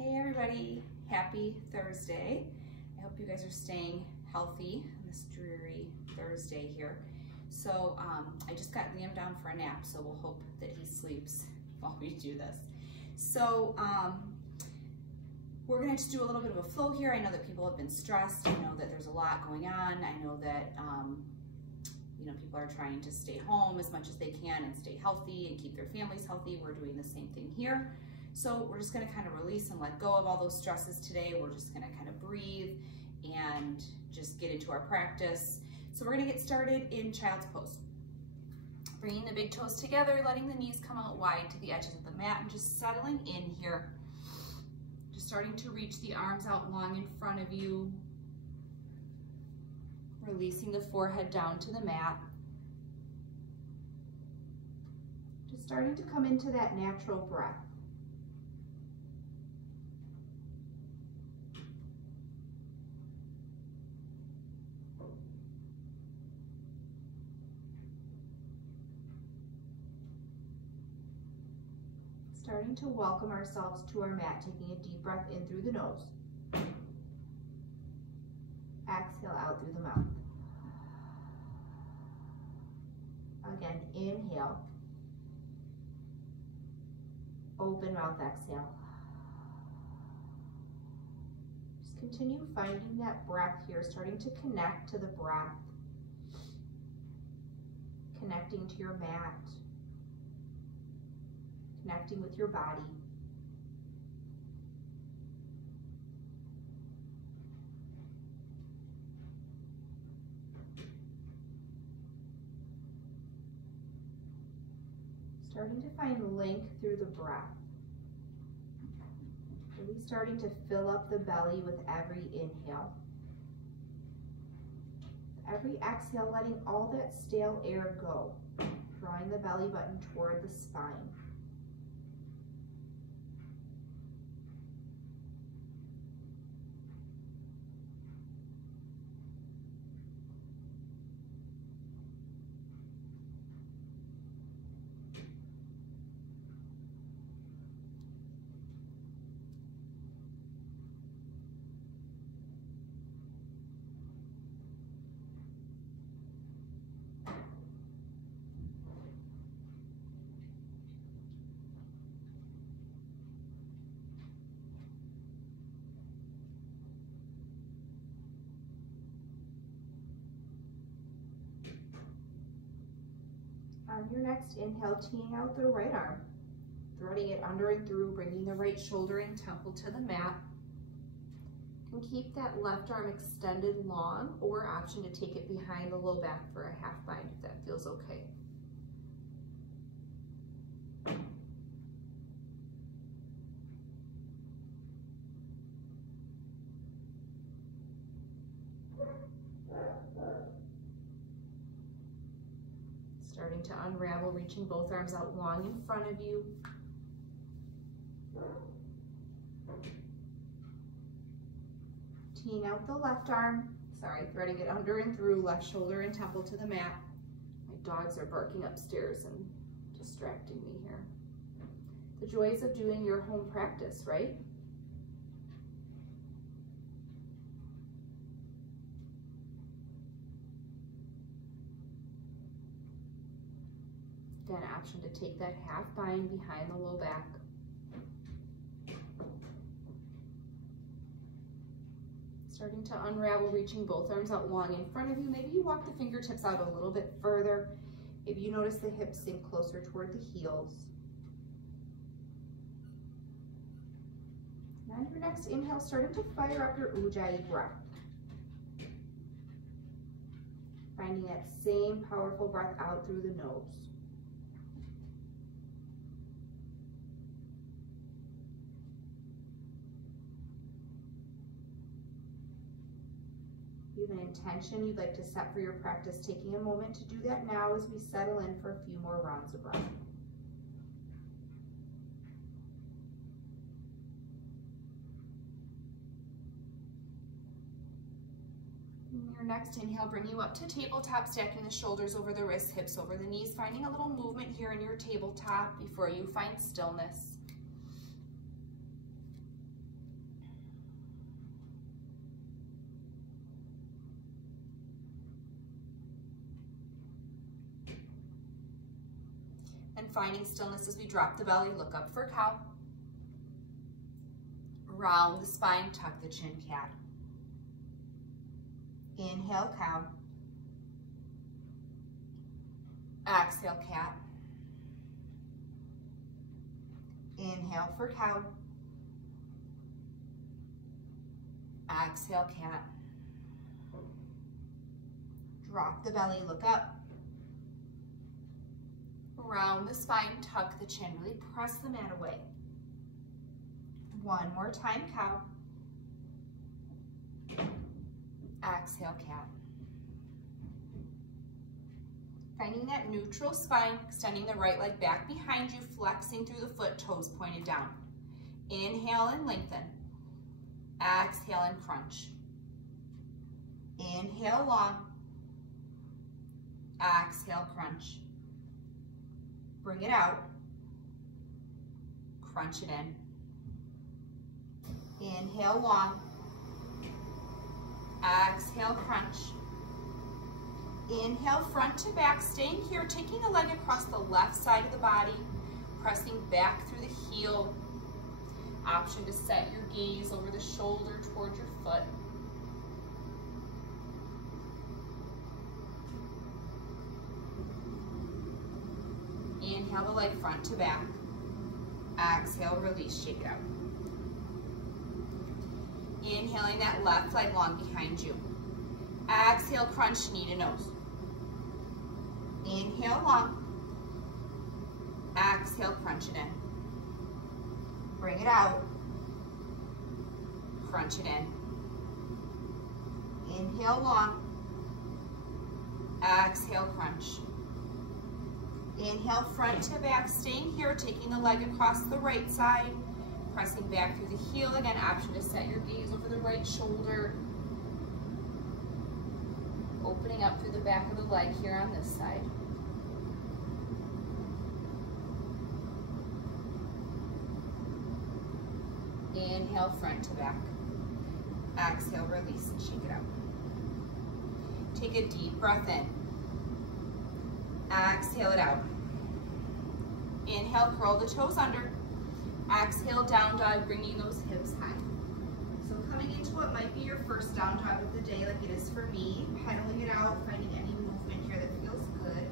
Hey everybody, happy Thursday. I hope you guys are staying healthy on this dreary Thursday here. So I just got Liam down for a nap, so we'll hope that he sleeps while we do this. So we're gonna just do a little bit of a flow here. I know that people have been stressed. I know that there's a lot going on. I know that people are trying to stay home as much as they can and stay healthy and keep their families healthy. We're doing the same thing here. So we're just gonna kind of release and let go of all those stresses today. We're just gonna kind of breathe and just get into our practice. So we're gonna get started in child's pose. Bringing the big toes together, letting the knees come out wide to the edges of the mat and just settling in here. Just starting to reach the arms out long in front of you. Releasing the forehead down to the mat. Just starting to come into that natural breath. Starting to welcome ourselves to our mat, taking a deep breath in through the nose. Exhale out through the mouth. Again, inhale. Open mouth, exhale. Just continue finding that breath here, starting to connect to the breath. Connecting to your mat. Connecting with your body. Starting to find length through the breath. Really starting to fill up the belly with every inhale. Every exhale, letting all that stale air go. Drawing the belly button toward the spine. On your next inhale, teeing out the right arm, threading it under and through, bringing the right shoulder and temple to the mat. You can keep that left arm extended long, or option to take it behind the low back for a half bind if that feels okay. Starting to unravel, reaching both arms out long in front of you. Teeing out the left arm, threading it under and through, left shoulder and temple to the mat. My dogs are barking upstairs and distracting me here. The joys of doing your home practice, right? Again, option to take that half bind behind the low back. Starting to unravel, reaching both arms out long in front of you. Maybe you walk the fingertips out a little bit further. Maybe you notice the hips sink closer toward the heels. And on your next inhale, starting to fire up your Ujjayi breath. Finding that same powerful breath out through the nose. You have an intention you'd like to set for your practice, taking a moment to do that now as we settle in for a few more rounds of breath. Your next inhale, bring you up to tabletop, stacking the shoulders over the wrists, hips over the knees, finding a little movement here in your tabletop before you find stillness. finding stillness as we drop the belly, look up for cow. Round the spine, tuck the chin, cat. Inhale, cow. Exhale, cat. Inhale for cow. Exhale, cat. Drop the belly, look up. Round the spine, tuck the chin, really press the mat away. One more time, cow. Exhale, cat. Finding that neutral spine, extending the right leg back behind you, flexing through the foot, toes pointed down. Inhale and lengthen. Exhale and crunch. Inhale long. Exhale, crunch. Bring it out. Crunch it in. Inhale long. Exhale, crunch. Inhale, front to back, staying here, taking the leg across the left side of the body, pressing back through the heel. Option to set your gaze over the shoulder towards your foot. Inhale the leg front to back. Exhale, release, shake it out. Inhaling that left leg long behind you. Exhale, crunch knee to nose. Inhale long. Exhale, crunch it in. Bring it out. Crunch it in. Inhale long. Exhale, crunch. Inhale, front to back, staying here, taking the leg across the right side, pressing back through the heel. Again, option to set your gaze over the right shoulder. Opening up through the back of the leg here on this side. Inhale, front to back. Exhale, release and shake it out. Take a deep breath in. Exhale it out. Inhale, curl the toes under. Exhale, down dog, bringing those hips high. So coming into what might be your first down dog of the day, like it is for me, pedaling it out, finding any movement here that feels good.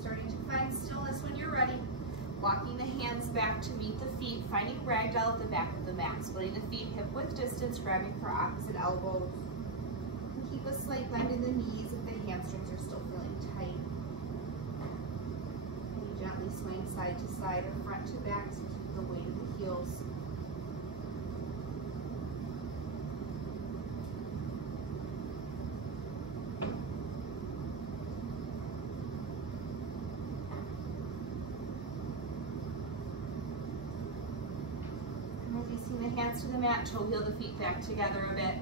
Starting to find stillness when you're ready. Walking the hands back to meet the feet, finding ragdoll at the back of the mat, splitting the feet hip width distance, grabbing for opposite elbows. And keep a slight bend in the knees if the hamstrings are still feeling tight. And you gently swing side to side or front to back to keep the weight of the heels. Releasing the hands to the mat, toe heel the feet back together a bit.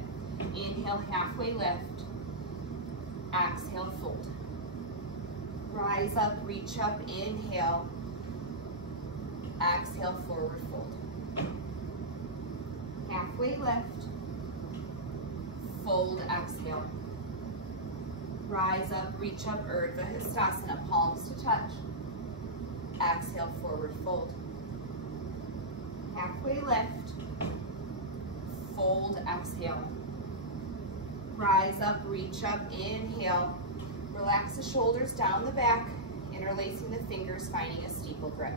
Inhale, halfway lift. Exhale, fold. Rise up, reach up, inhale. Exhale, forward fold. Halfway lift. Fold, exhale. Rise up, reach up, Urdhva Hastasana, palms to touch. Exhale, forward fold. Halfway lift, fold, exhale. Rise up, reach up, inhale. Relax the shoulders down the back, interlacing the fingers, finding a steeple grip.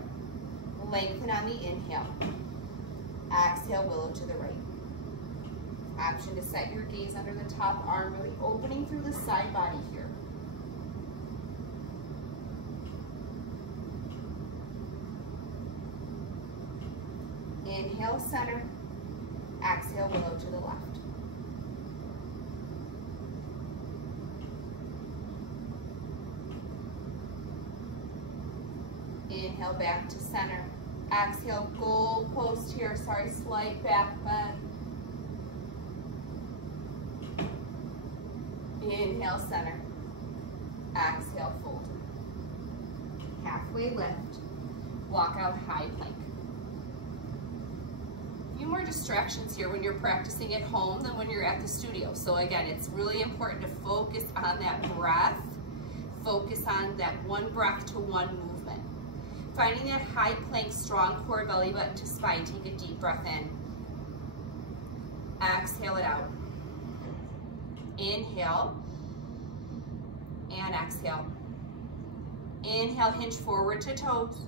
Lengthen on the inhale. Exhale, willow to the right. Option to set your gaze under the top arm, really opening through the side body here. Inhale, center. Exhale, willow to the left. Inhale, back to center. Exhale, goal post here. Sorry, slight back bend. Inhale, center. Exhale, fold. Halfway lift. Walk out high plank. few more distractions here when you're practicing at home than when you're at the studio. So again, it's really important to focus on that breath, focus on that one breath to one movement. Finding that high plank, strong core, belly button to spine. Take a deep breath in. Exhale it out. Inhale and exhale. Inhale, hinge forward to toes.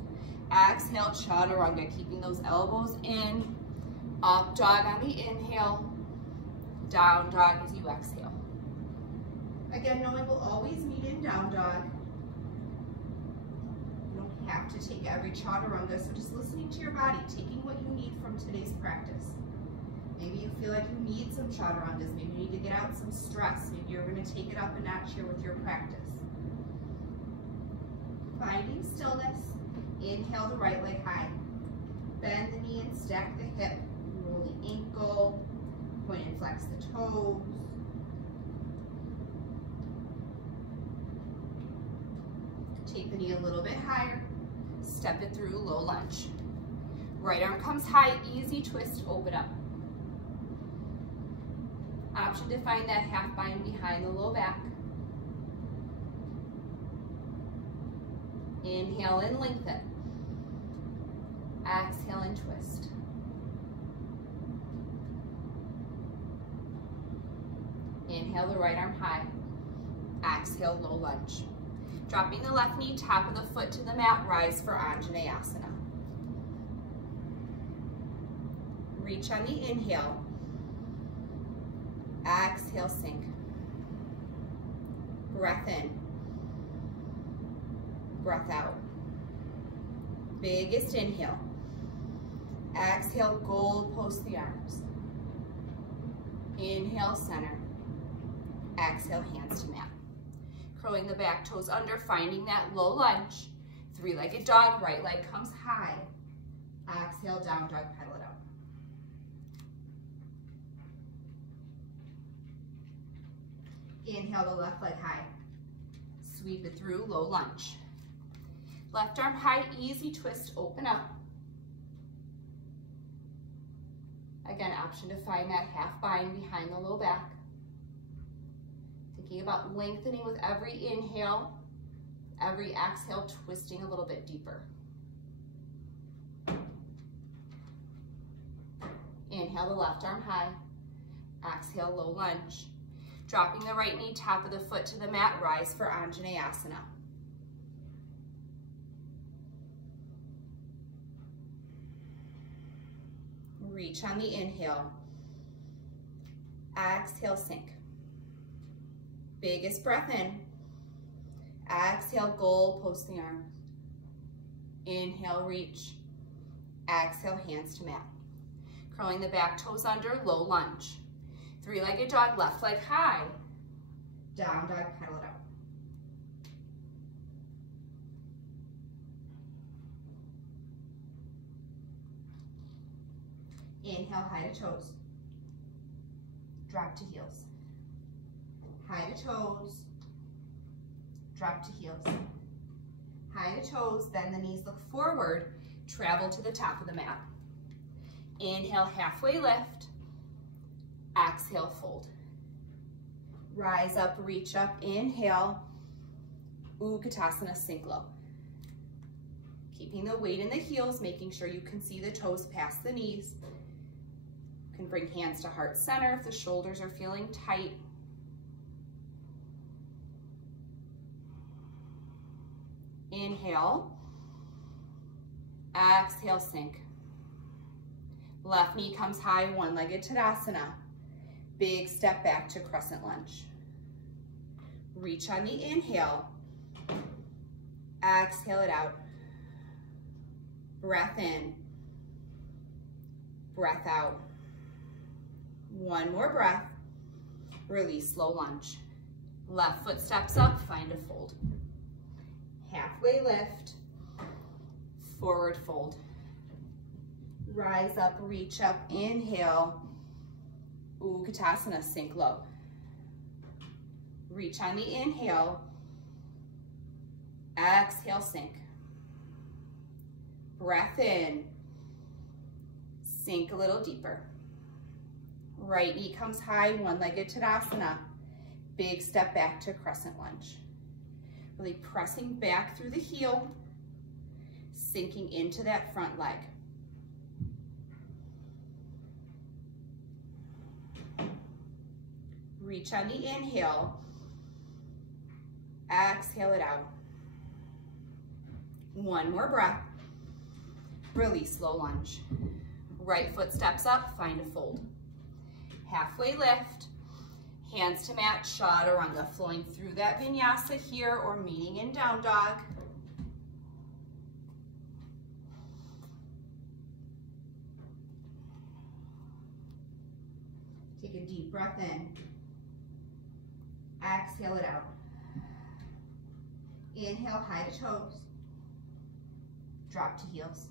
Exhale, Chaturanga, keeping those elbows in. Up dog on the inhale. Down dog as you exhale. Again, knowing we'll always meet in down dog. You don't have to take every Chaturanga, so just listening to your body, taking what you need from today's practice. Maybe you feel like you need some Chaturangas. Maybe you need to get out some stress. Maybe you're going to take it up a notch here with your practice. Finding stillness. Inhale the right leg high. Bend the knee and stack the hip. Roll the ankle. Point and flex the toes. Take the knee a little bit higher. Step it through, low lunge. Right arm comes high, easy twist, open up. Option to find that half bind behind the low back. Inhale and lengthen. Exhale and twist. Inhale the right arm high. Exhale, low lunge. Dropping the left knee, top of the foot to the mat, rise for Anjaneyasana. Reach on the inhale. Exhale, sink. Breath in. Breath out. Biggest inhale. Exhale, gold post the arms. Inhale, center. Exhale, hands to mat. Curling the back toes under, finding that low lunge. Three-legged dog, right leg comes high. Exhale, down dog, pedal it out. Inhale the left leg high. Sweep it through, low lunge. Left arm high, easy twist, open up. Again, option to find that half bind behind the low back. Thinking about lengthening with every inhale, every exhale, twisting a little bit deeper. Inhale the left arm high. Exhale, low lunge. Dropping the right knee, top of the foot to the mat, rise for Anjaneyasana. Reach on the inhale. Exhale, sink. Biggest breath in. Exhale, goal, post the arms. Inhale, reach. Exhale, hands to mat. Curling the back toes under, low lunge. Three-legged dog, left leg high. Down dog, pedal it out. Inhale, high to toes. Drop to heels. High to toes. Drop to heels. High to toes, bend the knees, look forward, travel to the top of the mat. Inhale, halfway lift. Exhale, fold. Rise up, reach up, inhale. Utkatasana, sink low. Keeping the weight in the heels, making sure you can see the toes past the knees. You can bring hands to heart center if the shoulders are feeling tight. Inhale. Exhale, sink. Left knee comes high, one-legged Tadasana. Big step back to crescent lunge. Reach on the inhale. Exhale it out. Breath in. Breath out. One more breath. Release, low lunge. Left foot steps up, find a fold. Halfway lift. Forward fold. Rise up, reach up, inhale. Utkatasana, sink low. Reach on the inhale. Exhale, sink. Breath in. Sink a little deeper. Right knee comes high, one-legged Tadasana. Big step back to crescent lunge. Really pressing back through the heel, sinking into that front leg. Reach on the inhale. Exhale it out. One more breath. Release, low lunge. Right foot steps up, find a fold. Halfway lift. Hands to mat, Chaturanga, flowing through that Vinyasa here or meeting in down dog. Take a deep breath in. Exhale it out. Inhale, high to toes. Drop to heels.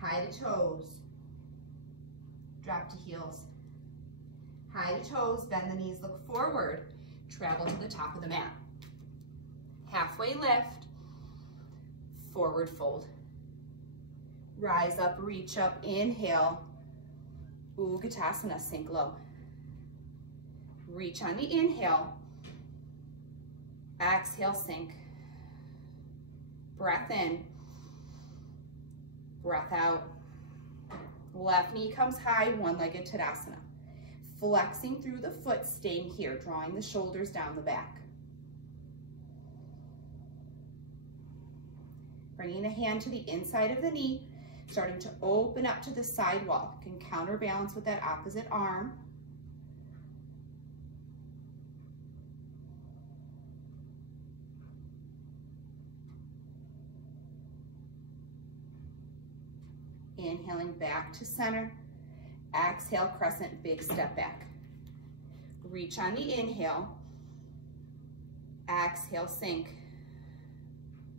High to toes. Drop to heels. High to toes, bend the knees, look forward. Travel to the top of the mat. Halfway lift. Forward fold. Rise up, reach up, inhale. Utkatasana, sink low. Reach on the inhale. Exhale, sink. Breath in. Breath out. Left knee comes high, one-legged Tadasana. Flexing through the foot, staying here, drawing the shoulders down the back. Bringing the hand to the inside of the knee, starting to open up to the side wall. You can counterbalance with that opposite arm. Inhaling back to center. Exhale, crescent, big step back. Reach on the inhale. Exhale, sink.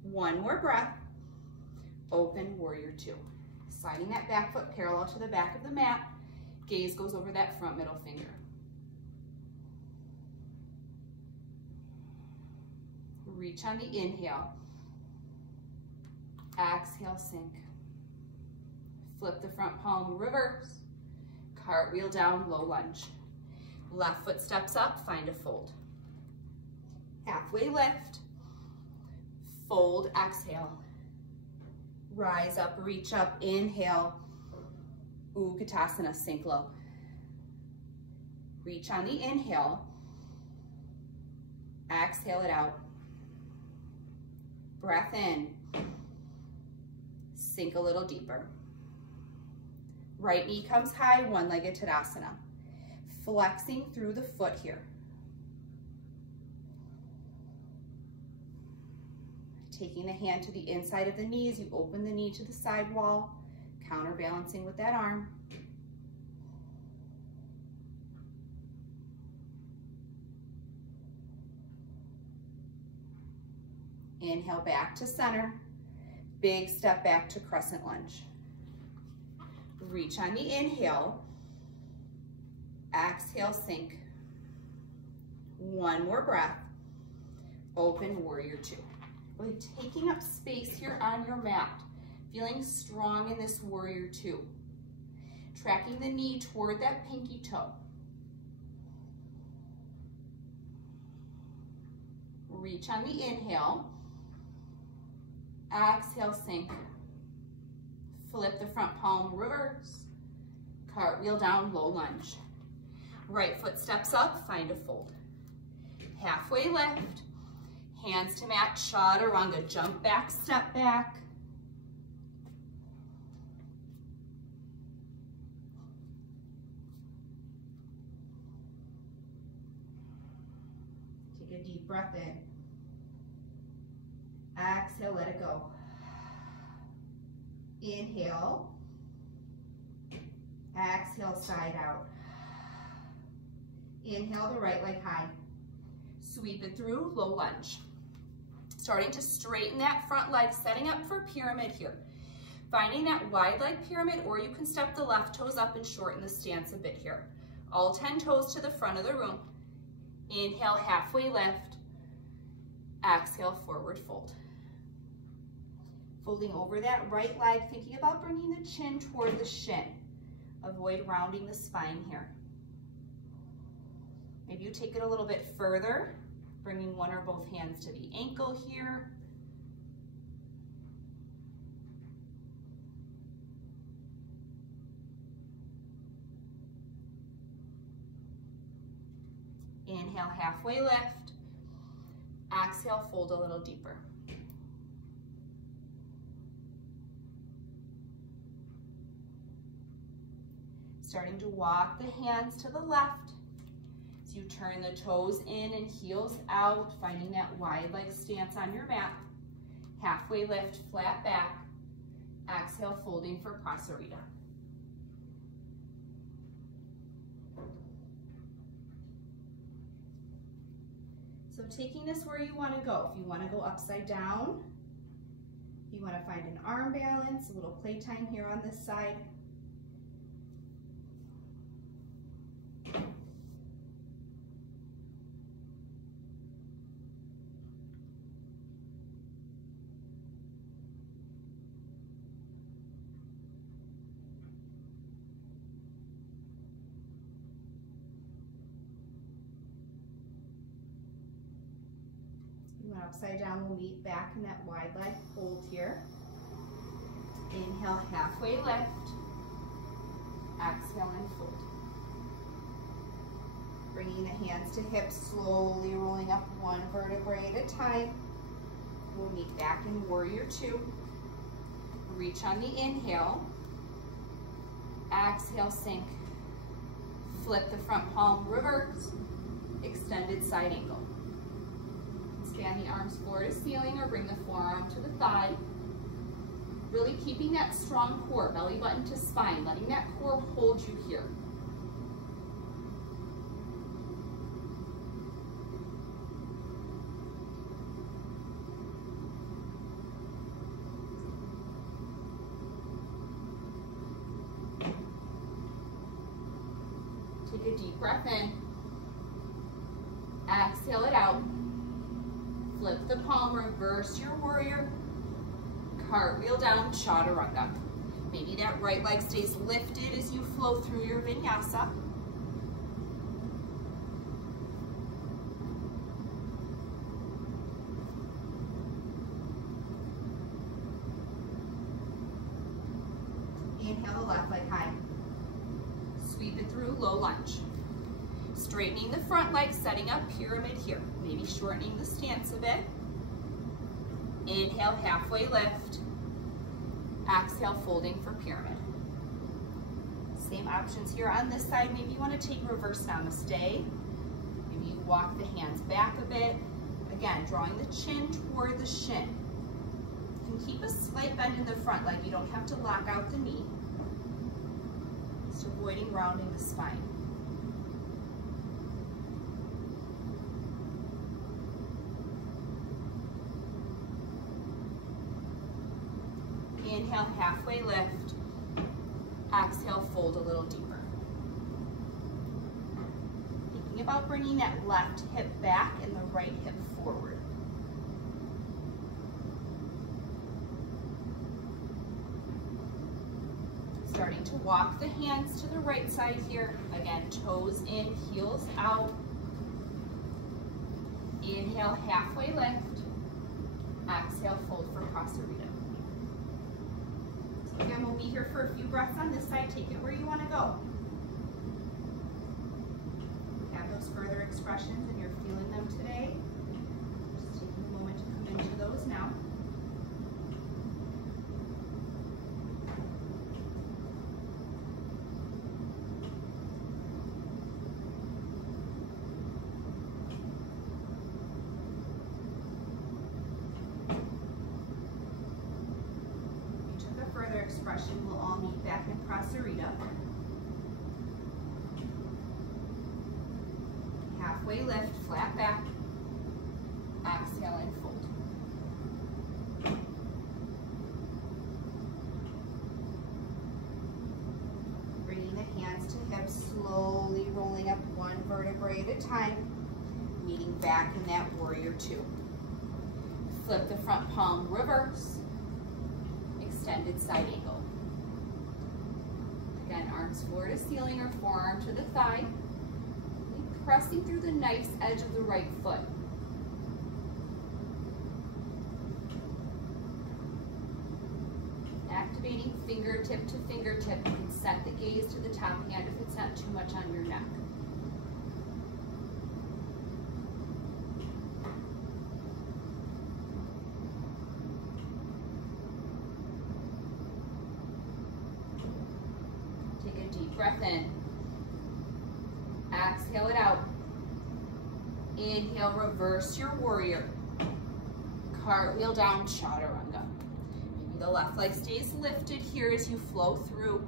One more breath. Open, warrior two. Sliding that back foot parallel to the back of the mat. Gaze goes over that front middle finger. Reach on the inhale. Exhale, sink. Flip the front palm, reverse. Cartwheel down, low lunge. Left foot steps up, find a fold. Halfway lift. Fold, exhale. Rise up, reach up, inhale. Utkatasana, sink low. Reach on the inhale. Exhale it out. Breath in. Sink a little deeper. Right knee comes high, one-legged Tadasana. Flexing through the foot here. Taking the hand to the inside of the knees, you open the knee to the side wall, counterbalancing with that arm. Inhale back to center. Big step back to crescent lunge. Reach on the inhale. Exhale, sink. One more breath. Open, warrior two. Really taking up space here on your mat. Feeling strong in this warrior two. Tracking the knee toward that pinky toe. Reach on the inhale. Exhale, sink. Flip the front palm, reverse. Cartwheel down, low lunge. Right foot steps up, find a fold. Halfway lift. Hands to mat, Chaturanga. Jump back, step back. Take a deep breath in. Exhale, let it go. Inhale. Exhale, side out. Inhale the right leg high. Sweep it through, low lunge. Starting to straighten that front leg, setting up for pyramid here. Finding that wide leg pyramid, or you can step the left toes up and shorten the stance a bit here. All 10 toes to the front of the room. Inhale, halfway lift. Exhale, forward fold. Folding over that right leg, thinking about bringing the chin toward the shin. Avoid rounding the spine here. Maybe you take it a little bit further, bringing one or both hands to the ankle here. Inhale, halfway lift. Exhale, fold a little deeper. Starting to walk the hands to the left. So you turn the toes in and heels out, finding that wide leg stance on your mat. Halfway lift, flat back. Exhale, folding for Prasarita. So taking this where you want to go. If you want to go upside down, you want to find an arm balance, a little playtime here on this side. Upside down, we'll meet back in that wide leg hold here. Inhale, halfway lift. Exhale and fold. Bringing the hands to hips, slowly rolling up one vertebrae at a time. We'll meet back in Warrior Two. Reach on the inhale. Exhale, sink. Flip the front palm, reverse. Extended side angle. Span the arms floor to ceiling or bring the forearm to the thigh. Really keeping that strong core, belly button to spine, letting that core hold you here. Take a deep breath in. Exhale it out. Flip the palm, reverse your warrior. Cartwheel down, Chaturanga. Maybe that right leg stays lifted as you flow through your vinyasa. Inhale the left leg high. Sweep it through, low lunge. Straightening the front leg, setting up pyramid here. Maybe shortening the stance a bit. Inhale, halfway lift. Exhale, folding for pyramid. Same options here on this side. Maybe you want to take reverse namaste. Maybe you walk the hands back a bit. Again, drawing the chin toward the shin. You can keep a slight bend in the front leg. You don't have to lock out the knee. Just avoiding rounding the spine. Inhale, halfway lift. Exhale, fold a little deeper. Thinking about bringing that left hip back and the right hip forward. Starting to walk the hands to the right side here. Again, toes in, heels out. Inhale, halfway lift. Exhale, fold for Prasarita. Again, we'll be here for a few breaths on this side. Take it where you want to go. Have those further expressions and you're feeling them today. Just taking a moment to come into those now. Expression, we'll all meet back in Prasarita. Halfway lift, flat back. Exhale and fold. Bringing the hands to hips, slowly rolling up one vertebrae at a time. Meeting back in that Warrior Two. Flip the front palm, reverse. extended side angle. Again, arms floor to ceiling or forearm to the thigh. Pressing through the knife's edge of the right foot. Activating fingertip to fingertip. You can set the gaze to the top hand if it's not too much on your neck. Take a deep breath in. Exhale it out. Inhale, reverse your warrior. Cartwheel down, chaturanga. Maybe the left leg stays lifted here as you flow through.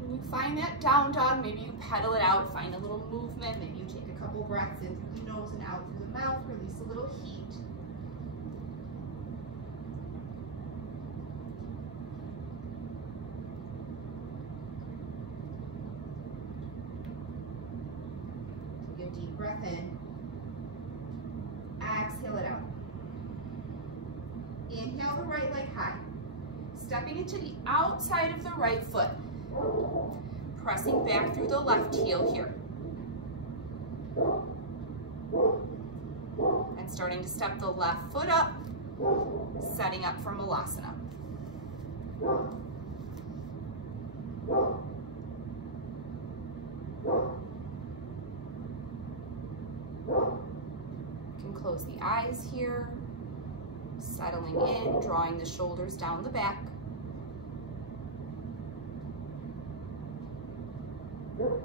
When you find that down dog, maybe you pedal it out, find a little movement. Maybe you take a couple breaths in through the nose and out through the mouth, release a little heat. Deep breath in. Exhale it out. Inhale the right leg high. Stepping into the outside of the right foot. Pressing back through the left heel here. And starting to step the left foot up, setting up for Malasana. You can close the eyes here, settling in, drawing the shoulders down the back. You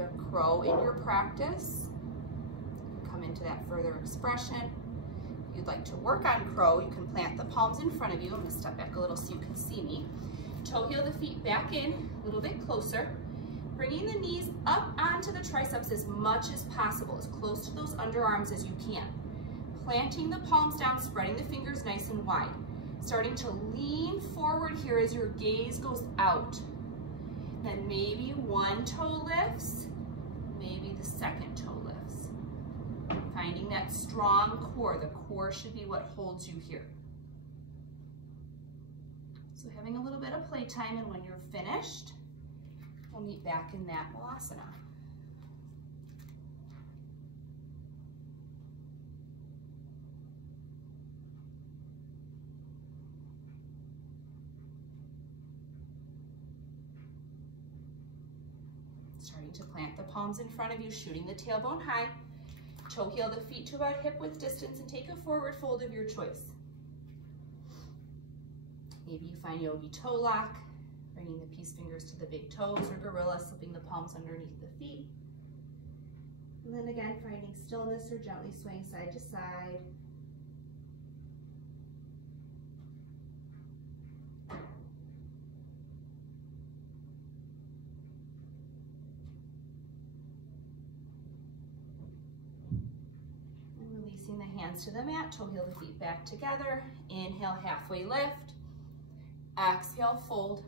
have crow in your practice. Come into that further expression. If you'd like to work on crow, you can plant the palms in front of you. I'm going to step back a little so you can see me. Toe heel the feet back in, a little bit closer. Bringing the knees up onto the triceps as much as possible, as close to those underarms as you can. Planting the palms down, spreading the fingers nice and wide. Starting to lean forward here as your gaze goes out. Then maybe one toe lifts, maybe the second toe lifts. Finding that strong core. The core should be what holds you here. So having a little bit of playtime, and when you're finished, we'll meet back in that Malasana. Starting to plant the palms in front of you, shooting the tailbone high. Toe heel the feet to about hip width distance and take a forward fold of your choice. Maybe you find yogi toe lock. Bringing the peace fingers to the big toes, or gorilla, slipping the palms underneath the feet. And then again, finding stillness or gently swaying side to side. And releasing the hands to the mat, toe heel the feet back together. Inhale, halfway lift. Exhale, fold.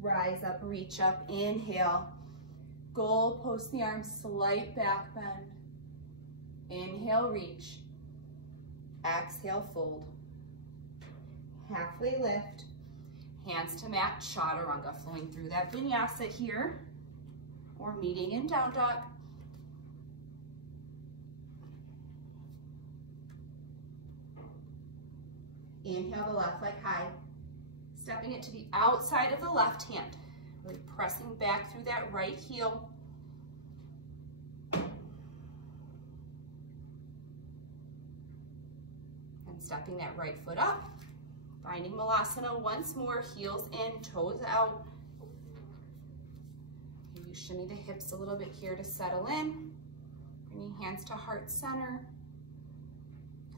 Rise up, reach up, inhale. Goal, post the arms, slight back bend. Inhale, reach. Exhale, fold. Halfway lift. Hands to mat, chaturanga, flowing through that vinyasa here, or meeting in down dog. Inhale the left leg high. Stepping it to the outside of the left hand. Really pressing back through that right heel. And stepping that right foot up. Finding Malasana once more, heels in, toes out. Maybe you shimmy the hips a little bit here to settle in. Bringing hands to heart center.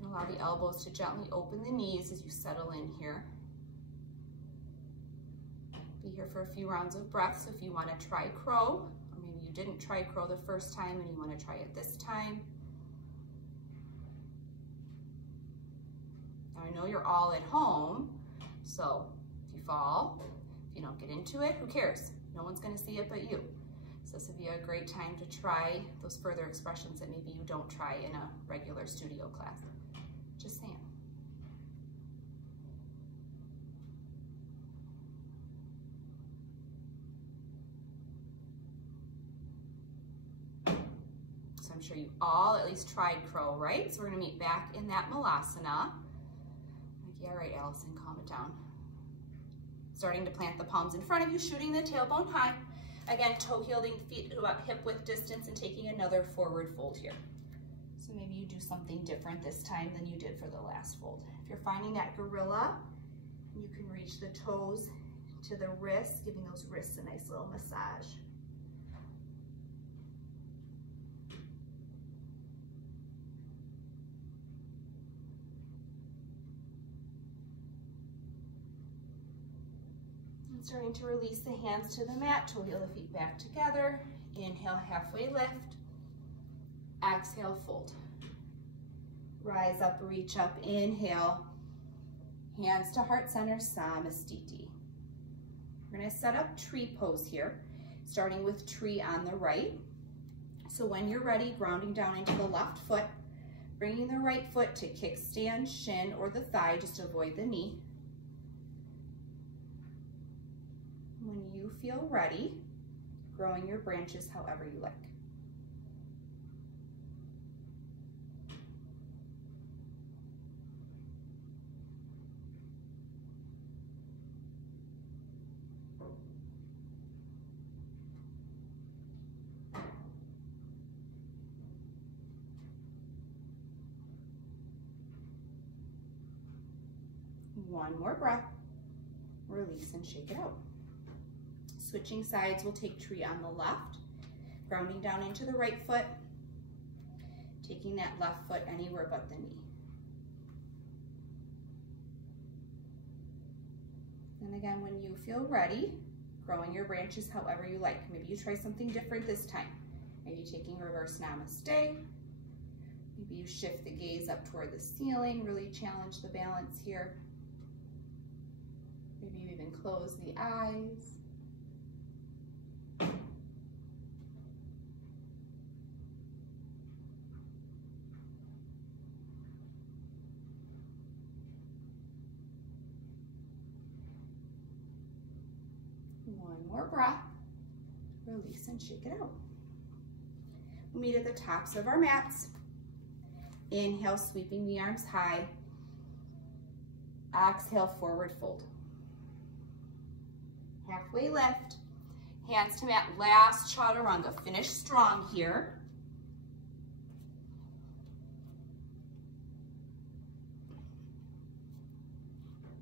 And allow the elbows to gently open the knees as you settle in here. Be here for a few rounds of breath, so if you want to try crow, or maybe you didn't try crow the first time and you want to try it this time. Now I know you're all at home, so if you fall, if you don't get into it, who cares? No one's going to see it but you. So this would be a great time to try those further expressions that maybe you don't try in a regular studio class. Just saying. So I'm sure you all at least tried crow, right? So we're gonna meet back in that malasana. Like, yeah, right, Allison, calm it down. Starting to plant the palms in front of you, shooting the tailbone high. Again, toe heeling, feet about hip width distance, and taking another forward fold here. So maybe you do something different this time than you did for the last fold. If you're finding that gorilla, you can reach the toes to the wrists, giving those wrists a nice little massage. Starting to release the hands to the mat, toe heel the feet back together. Inhale, halfway lift. Exhale, fold. Rise up, reach up, inhale. Hands to heart center, Samastiti. We're gonna set up tree pose here, starting with tree on the right. So when you're ready, grounding down into the left foot, bringing the right foot to kickstand, shin, or the thigh, just to avoid the knee. When you feel ready, growing your branches however you like. One more breath, release and shake it out. Switching sides, we'll take tree on the left, grounding down into the right foot, taking that left foot anywhere but the knee. And again, when you feel ready, growing your branches however you like. Maybe you try something different this time. Maybe taking reverse namaste. Maybe you shift the gaze up toward the ceiling, really challenge the balance here. Maybe you even close the eyes. One more breath, release and shake it out. We'll meet at the tops of our mats. Inhale, sweeping the arms high. Exhale, forward fold. Halfway lift, hands to mat, last chaturanga. Finish strong here.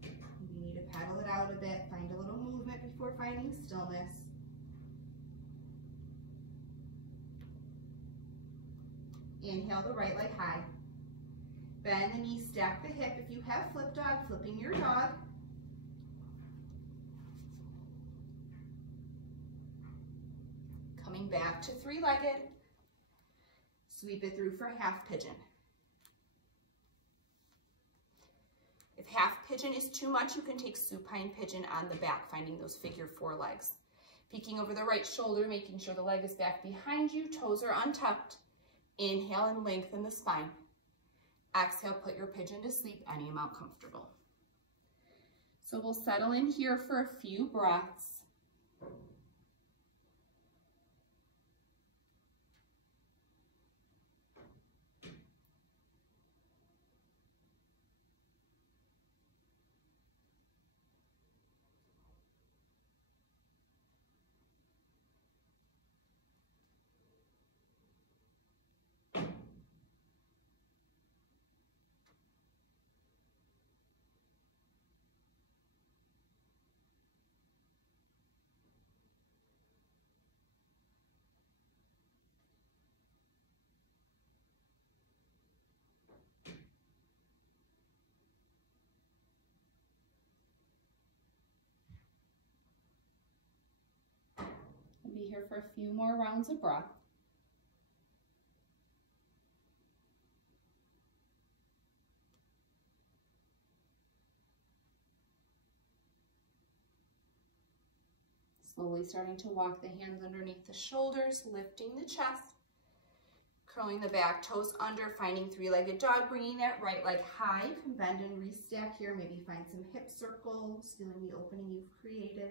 You need to paddle it out a bit, find a little movement before finding stillness. Inhale the right leg high. Bend the knee, stack the hip. If you have flip dog, flipping your dog. Coming back to three-legged. Sweep it through for half pigeon. If half pigeon is too much, you can take supine pigeon on the back, finding those figure four legs. Peeking over the right shoulder, making sure the leg is back behind you, toes are untucked. Inhale and lengthen the spine. Exhale, put your pigeon to sleep, any amount comfortable. So we'll settle in here for a few breaths. Be here for a few more rounds of breath. Slowly starting to walk the hands underneath the shoulders, lifting the chest, Curling the back toes under, finding three-legged dog, bringing that right leg high. You can bend and restack here. Maybe find some hip circles, feeling the opening you've created.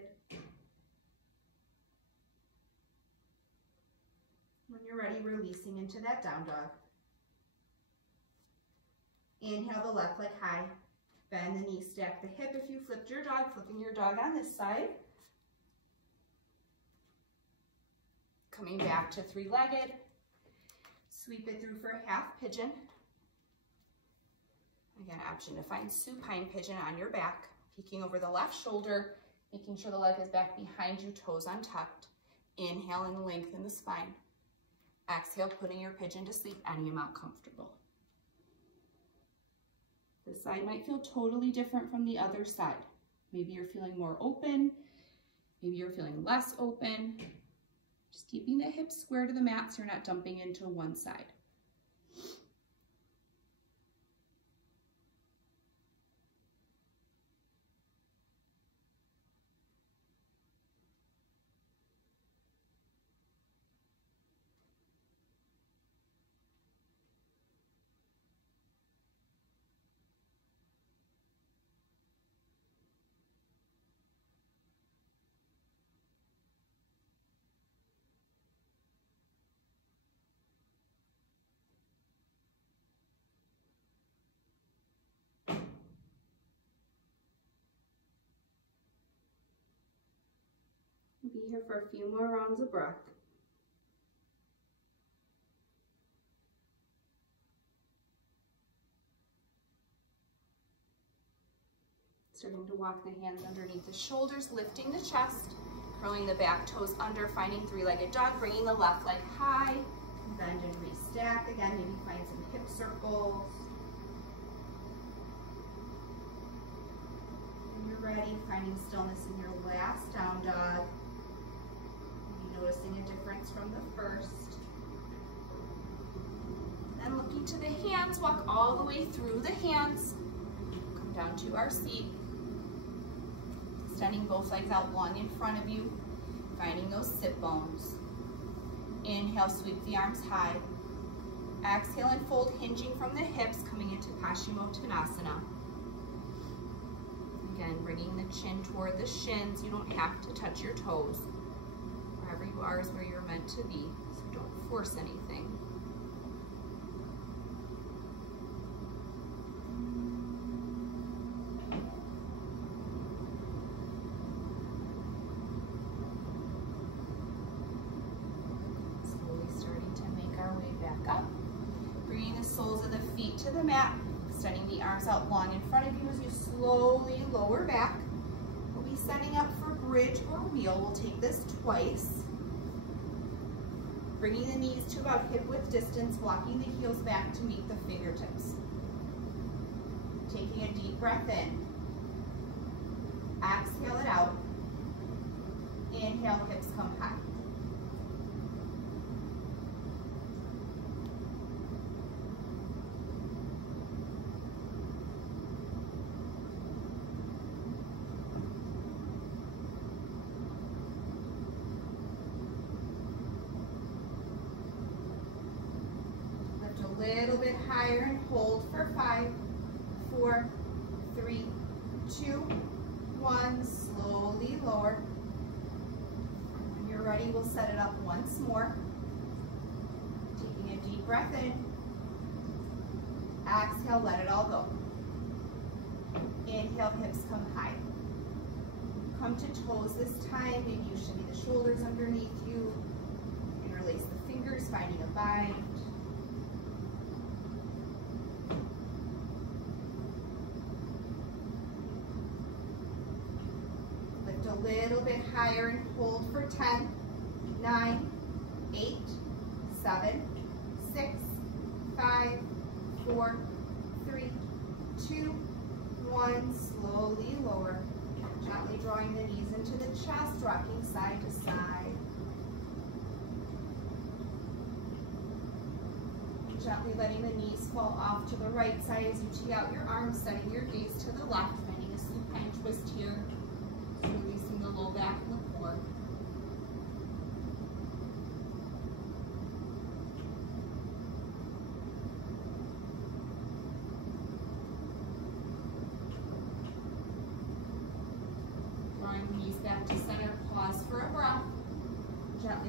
When you're ready, releasing into that down dog. Inhale the left leg high. Bend the knee, stack the hip. If you flipped your dog, flipping your dog on this side. Coming back to three-legged. Sweep it through for a half pigeon. Again, option to find supine pigeon on your back. Peeking over the left shoulder, making sure the leg is back behind you, toes untucked. Inhale and lengthen the spine. Exhale, putting your pigeon to sleep any amount comfortable. This side might feel totally different from the other side. Maybe you're feeling more open. Maybe you're feeling less open. Just keeping the hips square to the mat so you're not dumping into one side. Be here for a few more rounds of breath. Starting to walk the hands underneath the shoulders, lifting the chest, curling the back toes under, finding three-legged dog, bringing the left leg high, bend and restack. Again, maybe find some hip circles. When you're ready, finding stillness in your last down dog. Noticing a difference from the first. Then looking to the hands, walk all the way through the hands. Come down to our seat. Extending both legs out long in front of you, finding those sit bones. Inhale, sweep the arms high. Exhale and fold, hinging from the hips, coming into Paschimottanasana. Again, bringing the chin toward the shins. You don't have to touch your toes. Wherever you are is where you're meant to be, so don't force anything. Slowly starting to make our way back up. Bringing the soles of the feet to the mat, extending the arms out long in front of you as you slowly lower back. We'll be setting up for bridge or wheel. We'll take this twice. Bringing the knees to about hip width distance, walking the heels back to meet the fingertips. Taking a deep breath in. Exhale it out. Inhale, hips come high. Little bit higher and hold for 5, 4, 3, 2, 1. Slowly lower. When you're ready, we'll set it up once more. Taking a deep breath in. Exhale, let it all go. Inhale, hips come high. Come to toes this time. Maybe you should be the shoulders underneath you. Interlace the fingers, finding a bind. A little bit higher and hold for 10, 9, 8, 7, 6, 5, 4, 3, 2, 1. Slowly lower. Gently drawing the knees into the chest, rocking side to side. Gently letting the knees fall off to the right side as you tee out your arms, setting your gaze to the left, finding a supine twist here. Releasing the low back and the core. And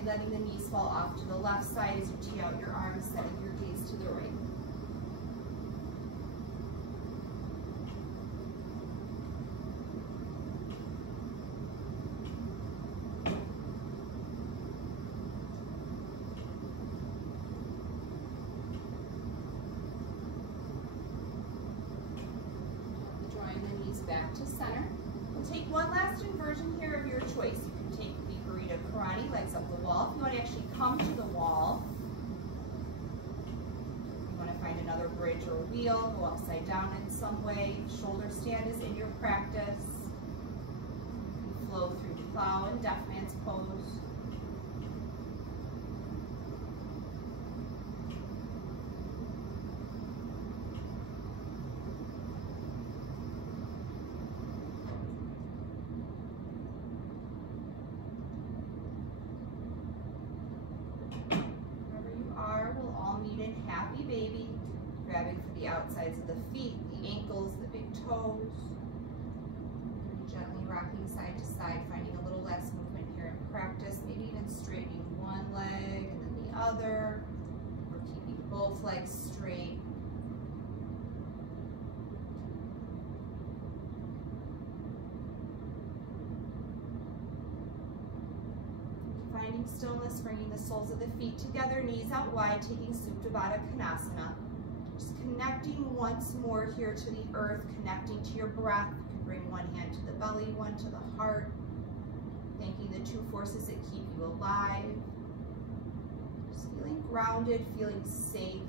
letting the knees fall off to the left side as you tee out your arms, setting your gaze to the right. Back to center. We'll take one last inversion here of your choice. You can take the burrito karate, legs up the wall. If you want to actually come to the wall, you want to find another bridge or wheel, go upside down in some way. Shoulder stand is in your practice. You flow through plow and deaf man's pose. Happy baby, grabbing for the outsides of the feet, the ankles, the big toes. Gently rocking side to side, finding a little less movement here in practice, maybe even straightening one leg and then the other, or keeping both legs straight. Finding stillness, bringing the soles of the feet together, knees out wide, taking Supine. Just connecting once more here to the earth, connecting to your breath. You can bring one hand to the belly, one to the heart. Thanking the two forces that keep you alive. Just feeling grounded, feeling safe.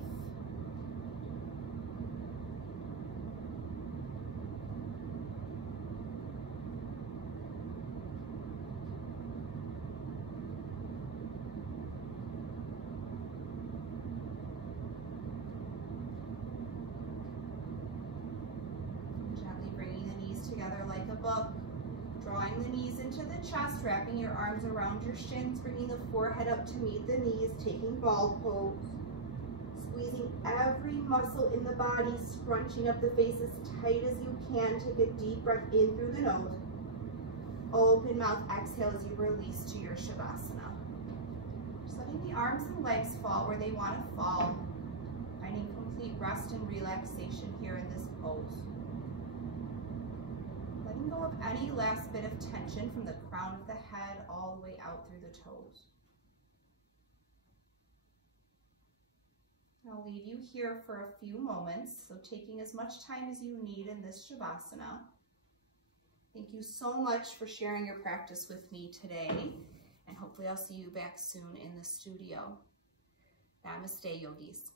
Together like a book, drawing the knees into the chest, wrapping your arms around your shins, bringing the forehead up to meet the knees, taking ball pose, squeezing every muscle in the body, scrunching up the face as tight as you can. Take a deep breath in through the nose, open mouth, exhale as you release to your Shavasana. Just letting the arms and legs fall where they want to fall, finding complete rest and relaxation here in this pose. Letting go of any last bit of tension from the crown of the head all the way out through the toes. I'll leave you here for a few moments, so taking as much time as you need in this Shavasana. Thank you so much for sharing your practice with me today, and hopefully I'll see you back soon in the studio. Namaste, yogis.